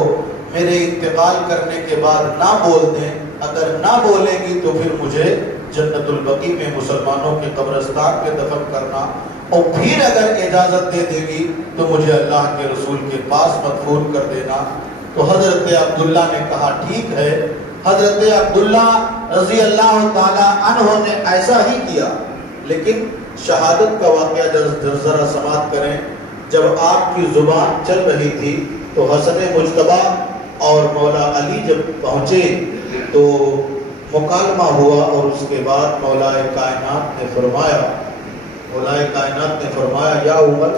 میرے انتقال کرنے کے بعد نہ بول دیں، اگر نہ بولیں گی تو پھر مجھے جنت البقیع میں مسلمانوں کے قبرستان میں دفن کرنا، اور پھر اگر اجازت دے دے گی تو مجھے اللہ کے رسول کے پاس مدفون کر دینا۔ تو حضرت عبداللہ نے کہا ٹھیک ہے۔ حضرت عبداللہ رضی اللہ تعالی عنہ نے ایسا ہی کیا، لیکن شہادت کا واقعہ ذرا سماعت کریں۔ جب آپ کی زبان چل رہی تھی تو حسن مجتبیٰ اور مولا علی جب پہنچے تو مکالمہ ہوا، اور اس کے بعد مولا کائنات نے فرمایا، یا عمر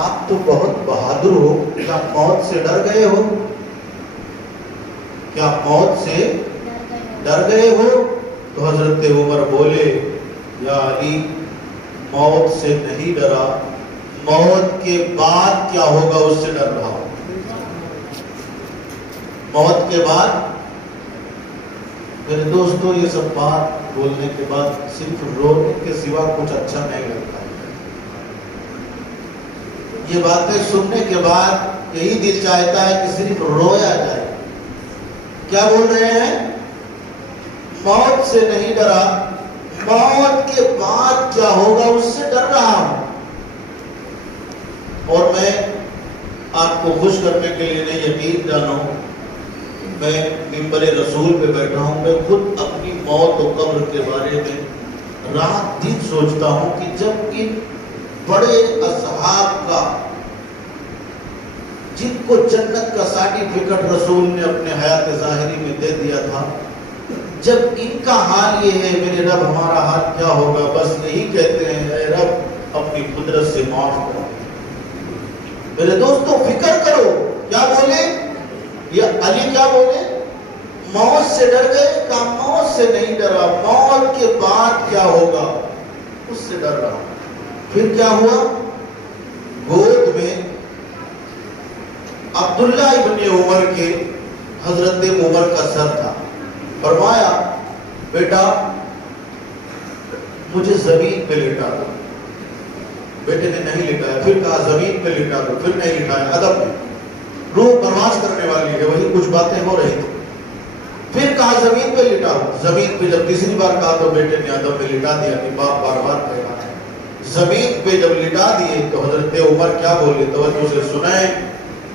آپ تو بہت بہادر ہو، کیا موت سے ڈر گئے ہو؟ کیا موت سے ڈر گئے ہو؟ تو حضرت عمر بولے، یا علی موت سے نہیں ڈرا، موت کے بعد کیا ہوگا اس سے ڈر رہا ہوں۔ موت کے بعد میرے دوستو یہ سب بات بولنے کے بعد صرف رونے کے سوا کچھ اچھا نہیں لگتا۔ یہ باتیں سننے کے بعد یہی دل چاہتا ہے کہ صرف رویا جائے۔ کیا بول رہے ہیں؟ موت سے نہیں ڈرا، موت کے بعد کیا ہوگا اس سے ڈر رہا ہوں۔ اور میں آپ کو خوش کرنے کے لیے نہیں، یقین جانو میں منبر رسول پہ بیٹھا ہوں، میں خود اپنی موت و قبر کے بارے میں رات دن سوچتا ہوں کہ جب ان بڑے اصحاب کا، جن کو جنت کا سرٹیفکیٹ رسول نے اپنے حیات ظاہری میں دے دیا تھا، جب ان کا حال یہ ہے، میرے رب ہمارا حال کیا ہوگا؟ بس یہی کہتے ہیں، اے رب اپنی قدرت سے معاف کرو۔ میرے دوستو فکر کرو، کیا بولے یہ علی؟ کیا بولے؟ موت سے ڈر گئے؟ کہا موت سے نہیں ڈرا، موت کے بعد کیا ہوگا اس سے ڈر رہا۔ پھر کیا ہوا؟ گود میں عبداللہ ابن عمر کے، حضرت عمر کا سر تھا۔ فرمایا بیٹا مجھے زمین پہ لٹا دو۔ بیٹے نے نہیں لٹایا، پھر کہا زمین پہ لٹا دو، پھر نہیں لٹایا۔ ادب میں روح پرواز کرنے والی ہے، وہی کچھ باتیں ہو رہی تھی۔ پھر کہا زمین پہ لٹا دو، زمین پہ جب تیسری بار کہا تو بیٹے نے ادب میں لٹا دیا کہ باپ بار بار کہہ رہا ہے۔ زمین پہ جب لٹا دیے تو حضرت عمر کیا بولے؟ توجہ سے سنیں،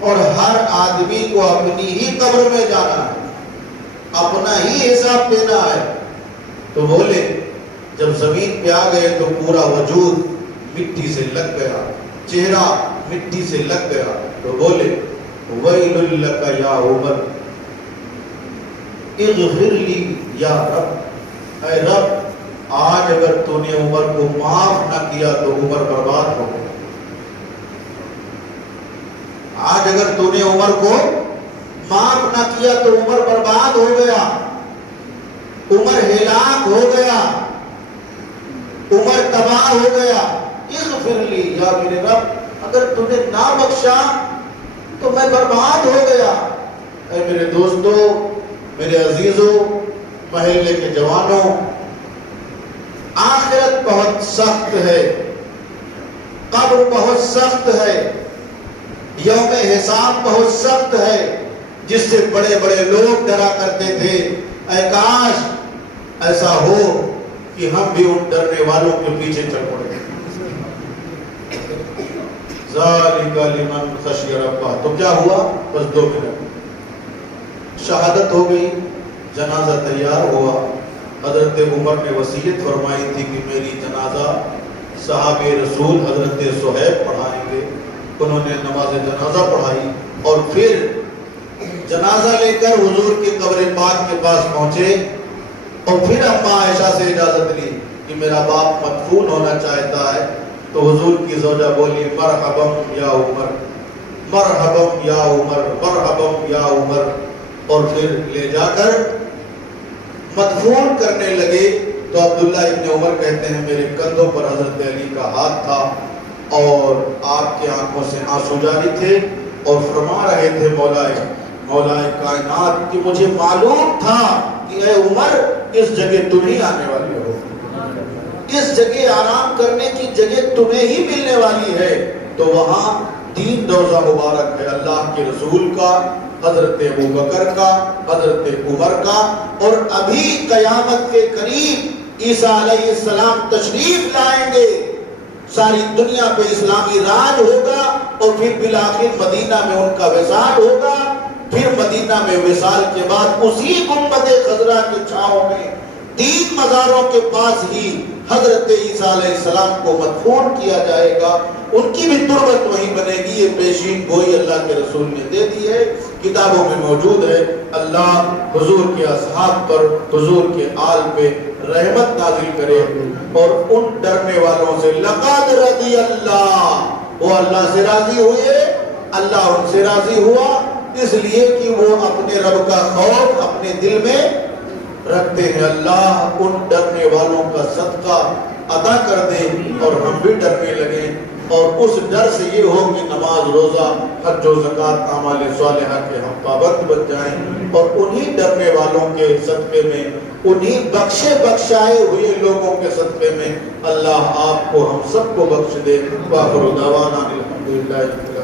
اور ہر آدمی کو اپنی ہی قبر میں جانا ہے، اپنا ہی حساب دینا ہے۔ تو بولے جب زمین پہ آ گئے تو پورا وجود مٹی سے لگ گیا، چہرہ مٹی سے لگ گیا، تو بولے وَيْلٌ لَكَ يَا عُمَرْ اغفر لی یا رب، اے رب آج اگر تو نے عمر کو معاف نہ کیا تو عمر برباد ہو گیا۔ آج اگر تو نے عمر کو معاف نہ کیا تو عمر برباد ہو گیا، عمر ہلاک ہو گیا، عمر تباہ ہو گیا۔ اغفر لی یا میرے رب، اگر تو نے نہ بخشا تو میں برباد ہو گیا۔ اے میرے دوستو، میرے عزیزوں، محلے کے جوانوں، آخرت بہت سخت ہے، قبر بہت سخت ہے، یوم حساب بہت سخت ہے، جس سے بڑے بڑے لوگ ڈرا کرتے تھے۔ اے کاش ایسا ہو کہ ہم بھی ان ڈرنے والوں کے پیچھے چل پڑے۔ ذالک لمن خشی ربہ۔ تو کیا ہوا؟ بس 2 منٹ، شہادت ہو گئی، جنازہ تیار ہوا۔ حضرت عمر نے وصیت فرمائی تھی کہ میری جنازہ صحابہ رسول حضرت صہیب پڑھائیں گے۔ انہوں نے نماز جنازہ پڑھائی اور پھر جنازہ لے کر حضور کی قبر پاک کے پاس پہنچے اور پھر اماں عائشہ سے اجازت لی کہ میرا باپ مدفون ہونا چاہتا ہے۔ تو حضور کی زوجہ بولی مرحبا یا عمر، مرحبا یا عمر، مرحبا یا عمر، اور پھر لے جا کر مدفون کرنے لگے۔ تو عبداللہ ابن عمر کہتے ہیں میرے کندھوں پر حضرت علی کا ہاتھ تھا اور آپ کی آنکھوں سے آنسو جاری تھے اور فرما رہے تھے مولا کائنات کہ مجھے معلوم تھا کہ اے عمر اس جگہ تم ہی آنے والی ہو، اس جگہ آرام کرنے کی جگہ تمہیں ہی ملنے والی ہے۔ تو وہاں 3 روضہ مبارک ہے، اللہ کے رسول کا، حضرت ابوبکر کا، حضرت عمر کا، اور ابھی قیامت کے قریب عیسیٰ علیہ السلام تشریف لائیں گے، ساری دنیا پہ اسلامی راج ہوگا اور پھر بالآخر مدینہ میں ان کا وصال ہوگا۔ پھر مدینہ میں وصال کے بعد اسی گنبد خضرا کی چھاؤں میں 3 مزاروں کے پاس ہی حضرت عیسیٰ علیہ السلام کو مدفون کیا جائے گا، ان کی بھی تربت وہیں بنے گی۔ یہ پیشین گوئی اللہ کے رسول نے دے دی ہے، کتابوں میں موجود ہے۔ اللہ حضور کے اصحاب پر، حضور کے آل پہ رحمت نازل کرے اور ان ڈرنے والوں سے لقد رضی اللہ، وہ اللہ سے راضی ہوئے، اللہ ان سے راضی ہوا اس لیے کہ وہ اپنے رب کا خوف اپنے دل میں رکھتے ہیں۔ اللہ ان ڈرنے والوں کا صدقہ ادا کر دے اور ہم بھی ڈرنے لگیں، اور اس ڈر سے یہ ہو کہ نماز، روزہ، حج و زکوٰۃ، اعمال صالحہ کے ہم پابند بن جائیں، اور انہی ڈرنے والوں کے صدقے میں، انہی بخشائے ہوئے لوگوں کے صدقے میں اللہ آپ کو ہم سب کو بخش دے۔ وآخر دعوانا الحمدللہ۔